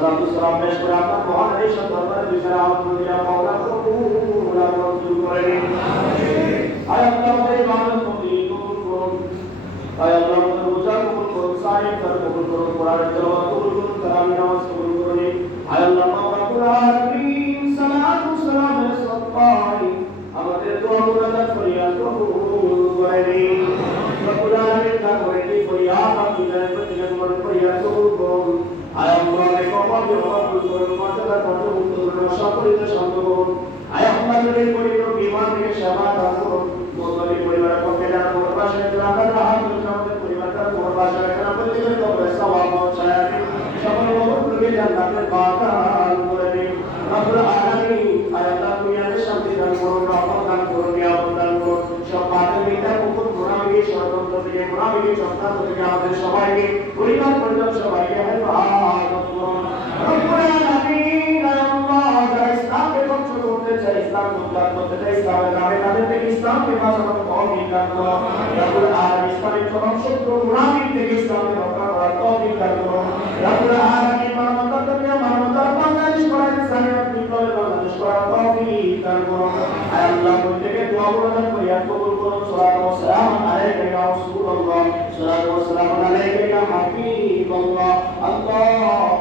সালাতু সালাম পেশ করে আপনার মহান ঈশান দরবারে বিচার আলহামদুলিল্লাহ মাওলা কবুল আর মঞ্জুর করে নিন। আয় আল্লাহ আমাদের ইবাদত কবুল করুন। আয় আল্লাহ আমাদের রোজা কবুল করুন, সাইম কবুল করুন, কোরআন তেলাওয়াত কবুল করুন, তারাবি নামাজ কবুল করুন। আয় আল্লাহ মাওলা কুরআন সালাতু সালামের সদকায় আমাদের দোয়া মুরাদ ফরিয়াদ কবুল করে নিন। রব্বুল আলামিন তা করে কি ফরিয়াদ আপনি জানেন প্রতিজন ফরিয়াদ কবুল করুন। আয় আল্লাহ কবুল করুন, মাতালা কবুল করুন, সকলকে শান্ত করুন। আয় আল্লাহ আমাদের পরিবার বিমান থেকে সেবা দান করুন। মোদী পরিবারের পক্ষে যারা প্রবাসে রাখার রাহাত আমাদের পরিবারটা প্রবাসে রাখার প্রত্যেকের কবরে সওয়াব পৌঁছায় দিন। সকল লোককে জান্নাতের বাগান করে দিন। রব্বুল আলামিন আয় আল্লাহ তুমি আমাদের শান্তি দান করুন, রহমত দান করুন, নিয়ামত দান করুন। সব পাপের মিথ্যা কুফর গুনাহকে ষড়যন্ত্র থেকে মুনাফিকি চক্রান্ত থেকে আমাদের সবাইকে পরিবার পরিজন সবাইকে হেফাজত করুন। রব্বুল আলামিন আয় আল্লাহ যারা ইসলামকে ধ্বংস করতে চায়, ইসলাম উদ্ধার করতে চায়, ইসলামের নামে তাদের থেকে ইসলামকে বাঁচানোর তৌফিক দান করুন। রব্বুল আলামিন ইসলামের চরম শত্রু মুনাফিক থেকে ইসলামকে রক্ষা করার তৌফিক দান করুন। রব্বুল আলামিন মানবতার দুনিয়া মানবতার বাংলাদেশ করার ইসলামিক বিপ্লবের বাংলাদেশ করার তৌফিক দান করুন। আয় আল্লাহ প্রত্যেকের দোয়া মুরাদ ফরিয়াদ কবুল করুন। সালাতু ওয়া সালামু আলাইকা ইয়া রাসূলুল্লাহ, সালাতু ওয়া সালামু আলাইকা ইয়া হাবিবাল্লাহ। আল্লাহ